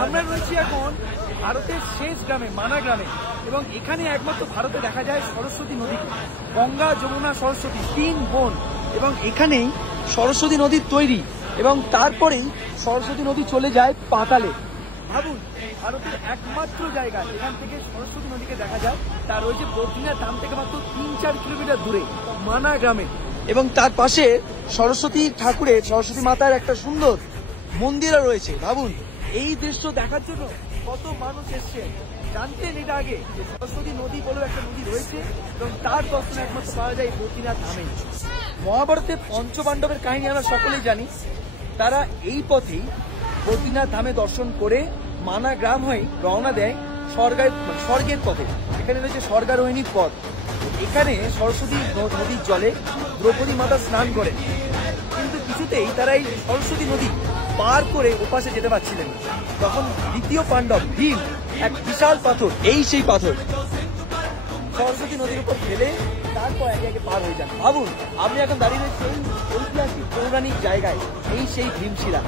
আমরা রয়েছি এখন ভারতের শেষ গ্রামে, মানা গ্রামে, এবং এখানে একমাত্র ভারতে দেখা যায় সরস্বতী নদীকে। গঙ্গা, যমুনা, সরস্বতী তিন বোন, এবং এখানেই সরস্বতী নদীর তৈরি, এবং তারপরেই সরস্বতী নদী চলে যায় পাতালে। ভাবুন, ভারতের একমাত্র জায়গা এখান থেকে সরস্বতী নদীকে দেখা যায়, তা রয়েছে বদ্রীনাথ ধাম থেকে মাত্র 3-4 কিলোমিটার দূরে মানা গ্রামে। এবং তার পাশে সরস্বতী ঠাকুরের, সরস্বতী মাতার একটা সুন্দর মন্দিরও রয়েছে। ভাবুন, এই দৃশ্য দেখার জন্য কত মানুষ এসছে। জানতেন এটা আগে যে সরস্বতী নদী বলেও একটা নদী রয়েছে, এবং তার দর্শন একমাত্র পাওয়া যায় বদ্রীনাথ ধামে। মহাভারতের পঞ্চপাণ্ডবের কাহিনী আমরা সকলেই জানি। তারা এই পথেই বদ্রীনাথ ধামে দর্শন করে মানা গ্রাম হয়ে রওনা দেয় স্বর্গের পথে। এখানে রয়েছে স্বর্গারোহিণীর পথ। এখানে সরস্বতী নদীর জলে দ্রৌপদী মাতা স্নান করেন, কিন্তু কিছুতেই তারা এই সরস্বতী নদী পার করে ওপাশে যেতে পারছিলেন না। তখন দ্বিতীয় পাণ্ডব ভীম এক বিশাল পাথর, এই সেই পাথর সরস্বতী নদীর উপর ফেলে তারপর একে একে পার হয়ে যান। ভাবুন, আপনি এখন দাঁড়িয়ে রয়েছেন এই ঐতিহাসিক পৌরাণিক জায়গায়, এই সেই ভীমশিলা।